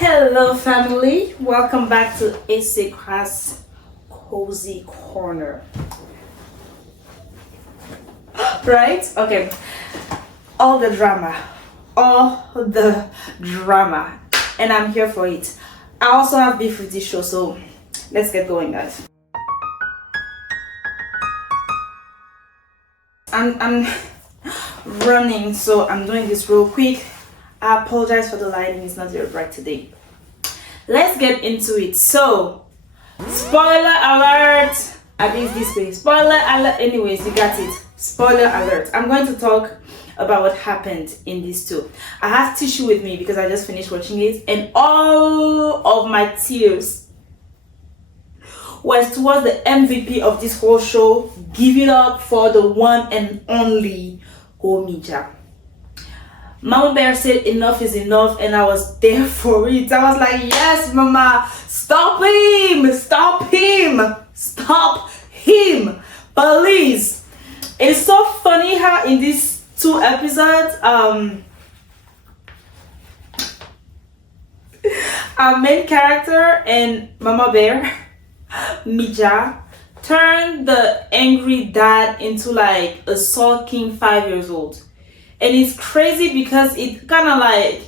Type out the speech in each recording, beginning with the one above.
Hello family, welcome back to Asekwa's Cozy Corner. Right? Okay. All the drama. And I'm here for it. I also have beef with this show, so let's get going, guys. I'm running, so I'm doing this real quick. I apologize for the lighting, it's not very bright today. Let's get into it. So, spoiler alert! At least this way. Spoiler alert. Anyways, you got it. Spoiler alert. I'm going to talk about what happened in these two. I have tissue with me because I just finished watching it, and all of my tears was towards the MVP of this whole show. Give it up for the one and only Omija. Mama Bear said enough is enough, and I was there for it. I was like, yes, Mama, stop him, stop him, stop him, please. It's so funny how in these two episodes, our main character and Mama Bear, Mija, turned the angry dad into like a sulking 5 years old. And it's crazy because it kind of like,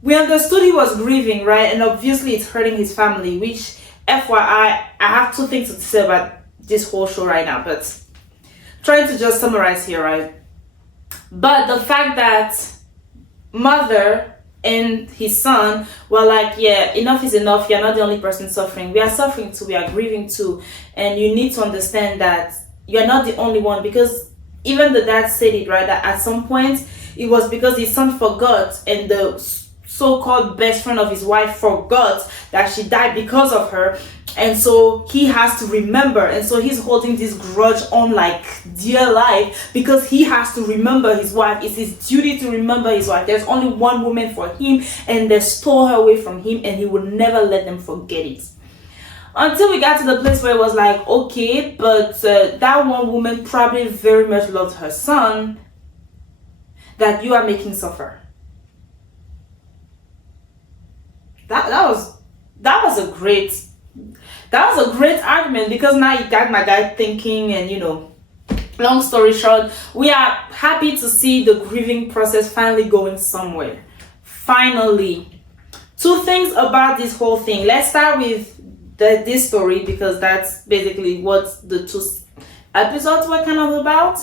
we understood he was grieving, right? And obviously it's hurting his family, which FYI, I have two things to say about this whole show right now, but trying to just summarize here, right? But the fact that mother and his son were like, yeah, enough is enough. You're not the only person suffering. We are suffering too. We are grieving too. And you need to understand that you're not the only one, because even the dad said it, right, that at some point it was because his son forgot, and the so-called best friend of his wife forgot that she died because of her, and so he has to remember, and so he's holding this grudge on like dear life because he has to remember his wife. It's his duty to remember his wife. There's only one woman for him, and they stole her away from him, and he will never let them forget it. Until we got to the place where it was like, okay, but that one woman probably very much loved her son that you are making suffer. That was a great argument, because now you got my guy thinking, and you know, long story short, we are happy to see the grieving process finally going somewhere. Finally. Two things about this whole thing. Let's start with this story, because that's basically what the two episodes were kind of about,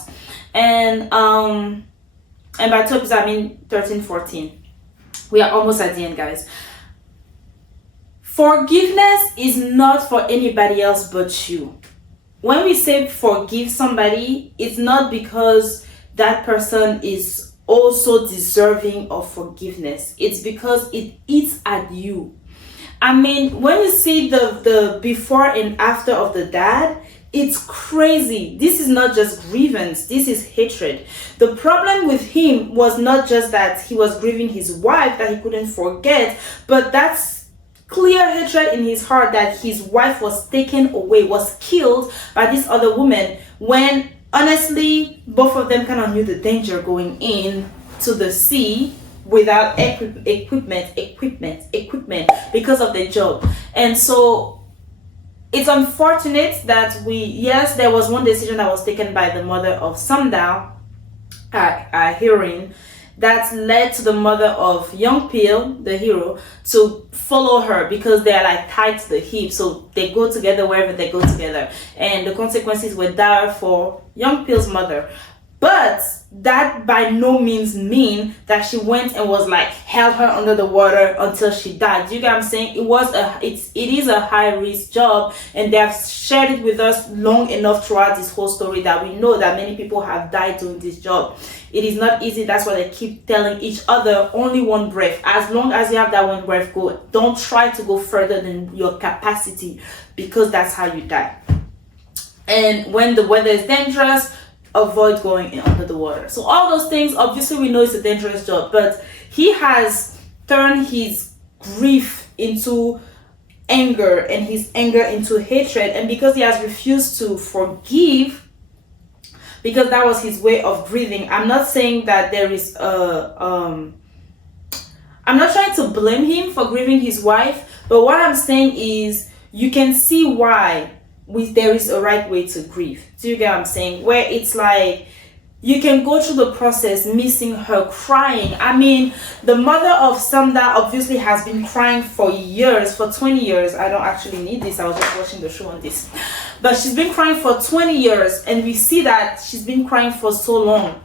and by two episodes I mean 13, 14. We are almost at the end, guys. Forgiveness is not for anybody else but you. When we say forgive somebody, it's not because that person is also deserving of forgiveness. It's because it eats at you. I mean, when you see the before and after of the dad, it's crazy. This is not just grievance, this is hatred. The problem with him was not just that he was grieving his wife that he couldn't forget, but that's clear hatred in his heart that his wife was taken away, was killed by this other woman, when honestly both of them kind of knew the danger going in to the sea without equipment because of the job. And so it's unfortunate that yes, there was one decision that was taken by the mother of Sam Dal, heroine, that led to the mother of Yong Pil, the hero, to follow her, because they are like tied to the hip, so they go together wherever they go together, and the consequences were dire for Yong Pil's mother. But that by no means mean that she went and was like held her under the water until she died. You get what I'm saying? It is a high risk job, and they have shared it with us long enough throughout this whole story that we know that many people have died doing this job. It is not easy. That's why they keep telling each other only one breath. As long as you have that one breath, go. Don't try to go further than your capacity, because that's how you die. And when the weather is dangerous, avoid going in under the water. So all those things, obviously we know it's a dangerous job, but he has turned his grief into anger, and his anger into hatred, and because he has refused to forgive, because that was his way of grieving. I'm not saying that there is I'm not trying to blame him for grieving his wife, but what I'm saying is you can see why there is a right way to grieve. Do you get what I'm saying? Where it's like you can go through the process missing her, crying. I mean, the mother of Sam Dal obviously has been crying for years, for 20 years. I don't actually need this. I was just watching the show on this. But she's been crying for 20 years, and we see that she's been crying for so long.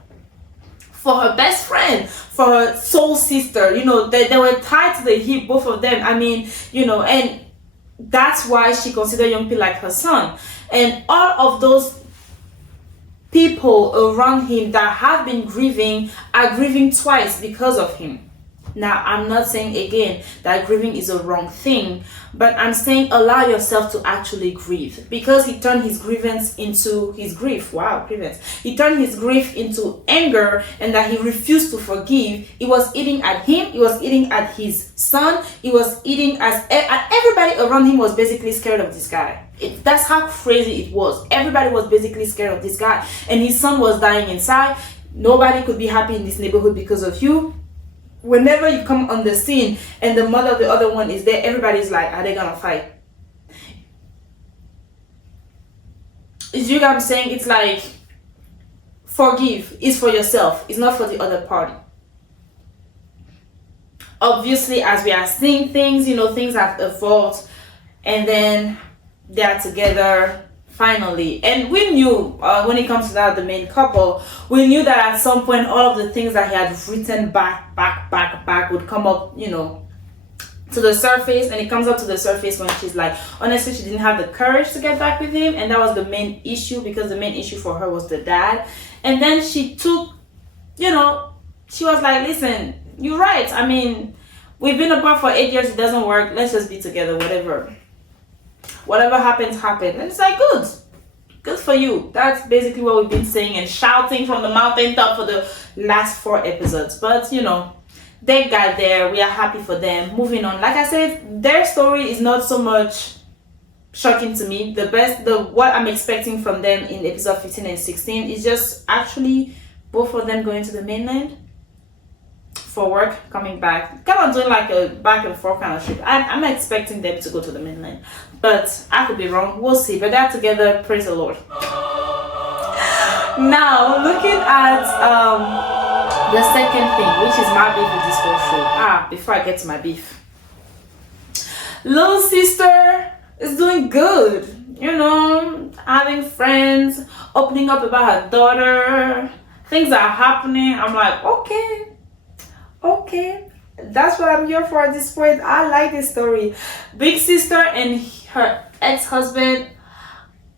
For her best friend, for her soul sister, you know, they were tied to the hip, both of them. I mean, you know, and that's why she considered Yong Pil like her son. And all of those people around him that have been grieving are grieving twice because of him. Now, I'm not saying again that grieving is a wrong thing, but I'm saying allow yourself to actually grieve, because he turned his grievance into his grief. Wow, grievance. He turned his grief into anger, and that he refused to forgive. He was eating at him, he was eating at his son, he was eating at everybody around him was basically scared of this guy. That's how crazy it was. Everybody was basically scared of this guy, and his son was dying inside. Nobody could be happy in this neighborhood because of you. Whenever you come on the scene and the mother of the other one is there, everybody's like, are they gonna fight? You know what I'm saying? It's like, forgive is for yourself, it's not for the other party. Obviously, as we are seeing things, you know, things have evolved, and then they are together finally. And we knew when it comes to that, the main couple, we knew that at some point all of the things that he had written back would come up, you know, to the surface. And it comes up to the surface when she's like, honestly, she didn't have the courage to get back with him, and that was the main issue, because the main issue for her was the dad. And then she took, you know, she was like, listen, you're right, I mean, we've been apart for 8 years, it doesn't work, let's just be together, whatever happens. And it's like, good for you. That's basically what we've been saying and shouting from the mountaintop for the last 4 episodes. But you know, they got there, we are happy for them. Moving on, like I said, their story is not so much shocking to me. What I'm expecting from them in episode 15 and 16 is just actually both of them going to the mainland for work, coming back, kind of doing like a back and forth kind of trip. I'm expecting them to go to the mainland, but I could be wrong, we'll see. But they're together, praise the Lord. Now, looking at the second thing, which is my beef with this whole show. Before I get to my beef, little sister is doing good, you know, having friends, opening up about her daughter, things are happening. I'm like, okay, that's what I'm here for at this point. I like this story. Big sister and her ex-husband,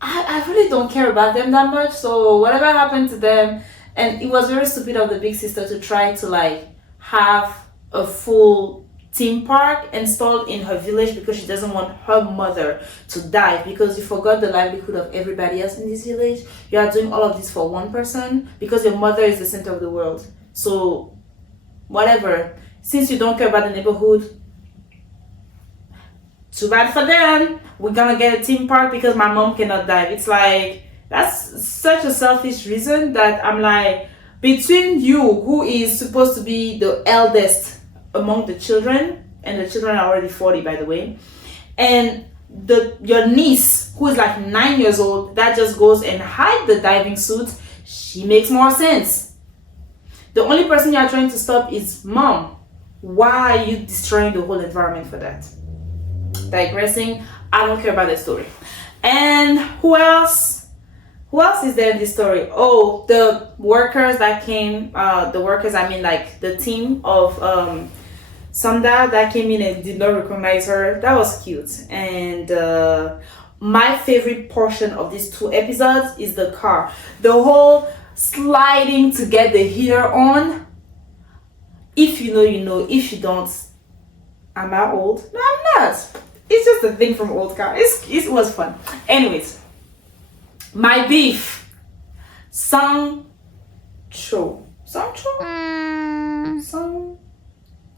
I really don't care about them that much, so whatever happened to them. And it was very stupid of the big sister to try to like have a full theme park installed in her village because she doesn't want her mother to die, because you forgot the livelihood of everybody else in this village. You are doing all of this for one person because your mother is the center of the world. So whatever, since you don't care about the neighborhood, too bad for them. We're gonna get a theme park because my mom cannot die. It's like, that's such a selfish reason that I'm like, between you, who is supposed to be the eldest among the children, and the children are already 40 by the way, and your niece who is like 9 years old that just goes and hide the diving suit, she makes more sense. The only person you are trying to stop is mom. Why are you destroying the whole environment for that? Digressing, I don't care about the story. And who else is there in this story? Oh, the workers that came, I mean like the team of Sam Dal that came in and did not recognize her. That was cute. And my favorite portion of these 2 episodes is the car. The whole sliding to get the heater on. If you know, you know. If you don't, am I old? No, I'm not. It's just a thing from old car. It was fun. Anyways, my beef. Sangcho.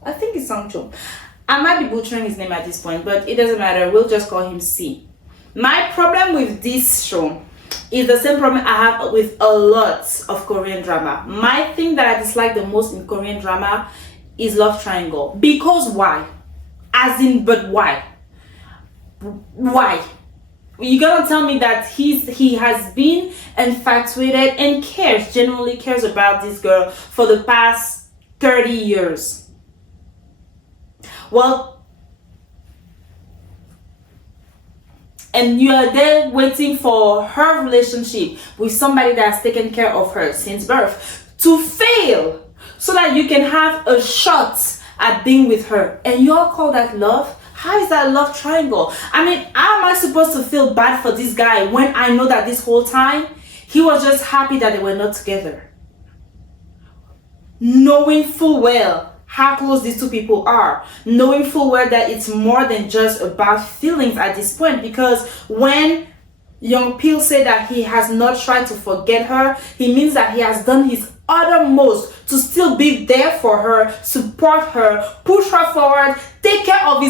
I think it's Sangcho. I might be butchering his name at this point, but it doesn't matter. We'll just call him C. My problem with this show is the same problem I have with a lot of Korean drama. My thing that I dislike the most in Korean drama is love triangle. Because why? As in, but why? Why? You're gonna tell me that he has been infatuated and genuinely cares about this girl for the past 30 years. Well, and you are there waiting for her relationship with somebody that's taken care of her since birth to fail so that you can have a shot at being with her, and you all call that love? How is that love triangle? I mean, how am I supposed to feel bad for this guy when I know that this whole time he was just happy that they were not together, knowing full well how close these two people are, knowing full well that it's more than just about feelings at this point? Because when Yong Pil said that he has not tried to forget her, he means that he has done his uttermost to still be there for her, support her, push her forward, take care of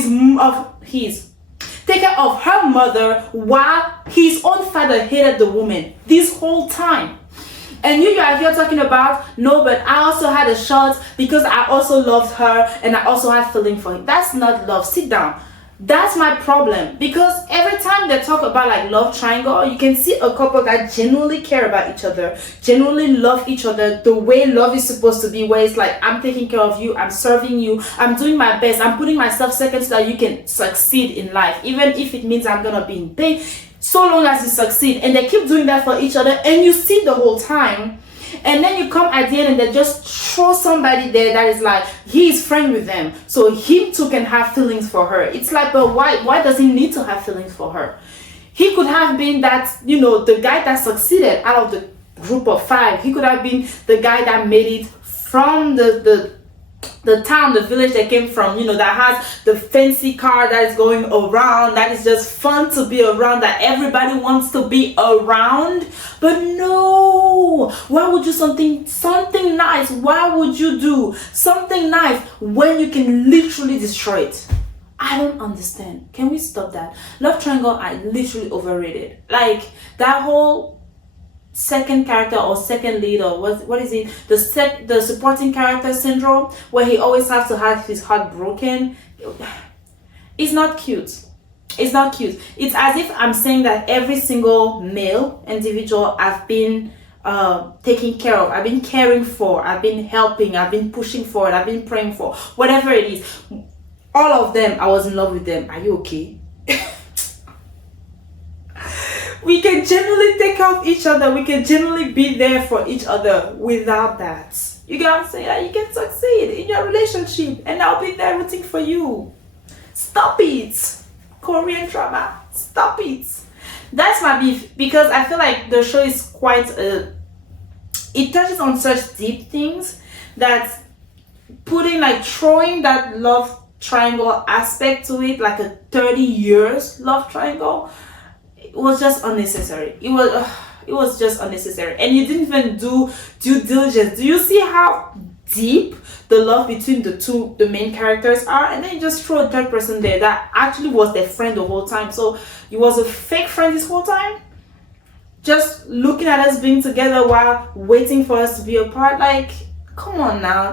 take care of her mother, while his own father hated the woman this whole time. And you are here talking about, no, but I also had a shot because I also loved her and I also had feeling for him. That's not love. Sit down. That's my problem, because every time they talk about like love triangle, you can see a couple that genuinely care about each other, genuinely love each other the way love is supposed to be, where it's like, I'm taking care of you, I'm serving you, I'm doing my best, I'm putting myself second so that you can succeed in life, even if it means I'm gonna be in pain, so long as you succeed. And they keep doing that for each other, and you see the whole time. And then you come at the end and they just throw somebody there that is like, he's friend with them, so him too can have feelings for her. It's like, but why does he need to have feelings for her? He could have been that, you know, the guy that succeeded out of the group of 5. He could have been the guy that made it from the town, the village they came from, you know, that has the fancy car that is going around, that is just fun to be around, that everybody wants to be around. But no, why would you something nice? Why would you do something nice when you can literally destroy it? I don't understand. Can we stop that? Love triangle, I literally overrated. Like that whole second character or second lead, or what is it, the supporting character syndrome, where he always has to have his heart broken. It's not cute. It's not cute. It's as if I'm saying that every single male individual I've been taking care of, I've been caring for, I've been helping, I've been pushing forward, I've been praying for, whatever it is, all of them, I was in love with them. Are you okay? We can genuinely take care of each other. We can genuinely be there for each other without that. You get what I'm saying? That you can succeed in your relationship, and I'll be there rooting for you. Stop it. Korean drama. Stop it. That's my beef, because I feel like the show is quite it touches on such deep things that throwing that love triangle aspect to it, like a 30 years love triangle, it was just unnecessary. It was just unnecessary, and you didn't even do due diligence. Do you see how deep the love between the main characters are? And then you just throw a third person there that actually was their friend the whole time. So it was a fake friend this whole time, just looking at us being together while waiting for us to be apart. Like, come on now,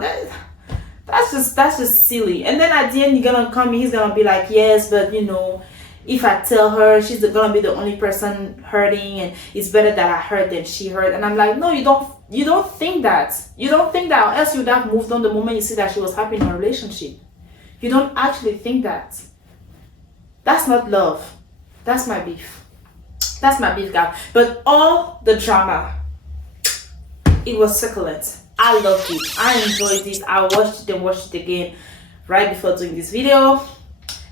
that's just silly. And then at the end, he's gonna be like, yes, but you know, if I tell her, she's gonna be the only person hurting, and it's better that I hurt than she hurt. And I'm like, no, you don't think that, or else you would have moved on the moment you see that she was happy in her relationship. You don't actually think that. That's not love. That's my beef. That's my beef, guys. But all the drama, it was succulent. I loved it. I enjoyed it. I watched it and watched it again right before doing this video.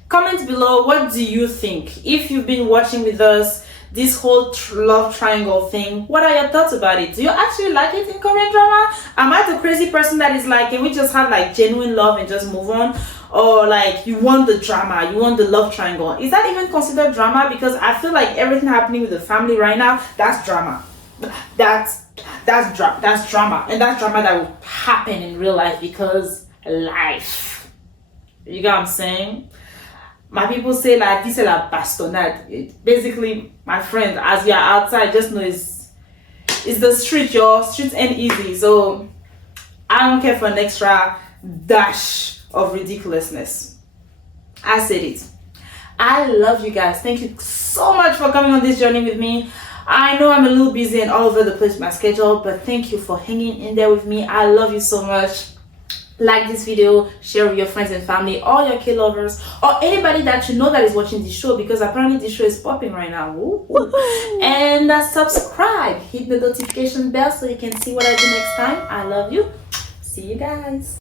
Comment below, what do you think? If you've been watching with us this whole love triangle thing, what are your thoughts about it? Do you actually like it in Korean drama? Am I the crazy person that is like, can we just have like genuine love and just move on? Or like, you want the drama, you want the love triangle? Is that even considered drama? Because I feel like everything happening with the family right now, that's drama. That's drama, and that's drama that will happen in real life, because life. You get what I'm saying? My people say like, this is la bastonade. Basically, my friend, as you're outside, just know it's the street. Your streets ain't easy. So I don't care for an extra dash of ridiculousness. I said it. I love you guys. Thank you so much for coming on this journey with me. I know I'm a little busy and all over the place with my schedule, but thank you for hanging in there with me. I love you so much. Like this video, share with your friends and family, all your K-lovers, or anybody that you know that is watching this show, because apparently this show is popping right now. And subscribe, hit the notification bell so you can see what I do next time. I love you. See you guys.